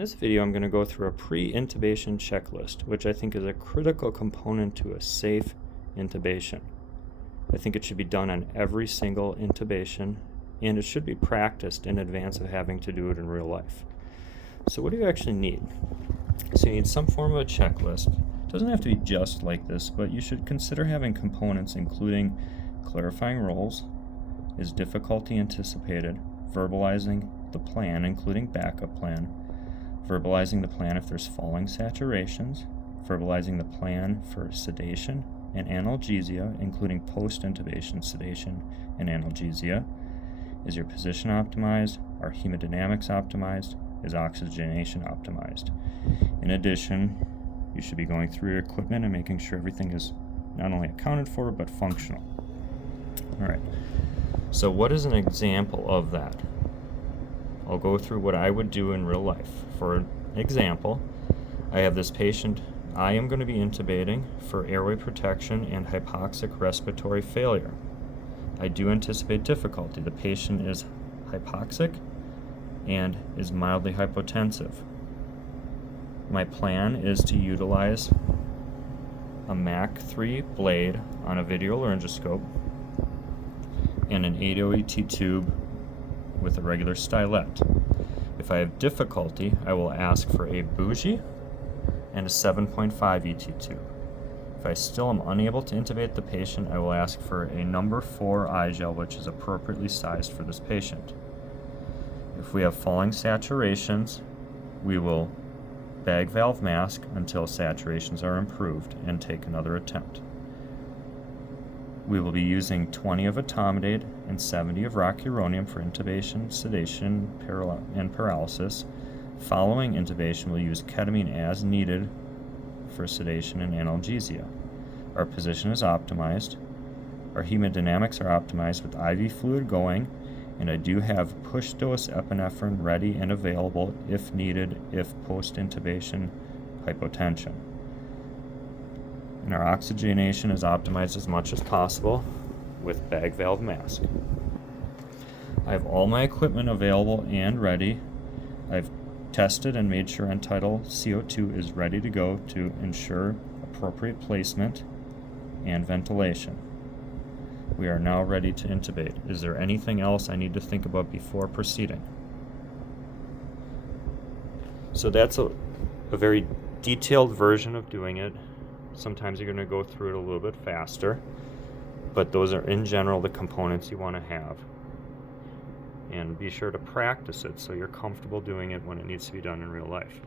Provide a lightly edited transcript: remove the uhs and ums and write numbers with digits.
this video, I'm going to go through a pre-intubation checklist, which I think is a critical component to a safe intubation. I think it should be done on every single intubation, and it should be practiced in advance of having to do it in real life. So what do you actually need? So you need some form of a checklist. It doesn't have to be just like this, but you should consider having components including clarifying roles, is difficulty anticipated, verbalizing the plan, including backup plan, verbalizing the plan if there's falling saturations, verbalizing the plan for sedation and analgesia, including post-intubation sedation and analgesia. Is your position optimized? Are hemodynamics optimized? Is oxygenation optimized? In addition, you should be going through your equipment and making sure everything is not only accounted for, but functional. All right, so what is an example of that? I'll go through what I would do in real life. For example, I have this patient I am going to be intubating for airway protection and hypoxic respiratory failure. I do anticipate difficulty. The patient is hypoxic and is mildly hypotensive. My plan is to utilize a MAC 3 blade on a video laryngoscope and an 8 ET tube with a regular stylet. If I have difficulty, I will ask for a bougie and a 7.5 ET tube. If I still am unable to intubate the patient, I will ask for a number 4 eye gel, which is appropriately sized for this patient. If we have falling saturations, we will bag valve mask until saturations are improved and take another attempt. We will be using 20 of etomidate and 70 of rocuronium for intubation, sedation, and paralysis. Following intubation, we'll use ketamine as needed for sedation and analgesia. Our position is optimized. Our hemodynamics are optimized with IV fluid going, and I do have push dose epinephrine ready and available if needed if post-intubation hypotension. And our oxygenation is optimized as much as possible with bag valve mask. I have all my equipment available and ready. I've tested and made sure end-tidal CO2 is ready to go to ensure appropriate placement and ventilation. We are now ready to intubate. Is there anything else I need to think about before proceeding? So that's a very detailed version of doing it. Sometimes you're going to go through it a little bit faster, but those are in general the components you want to have. And be sure to practice it so you're comfortable doing it when it needs to be done in real life.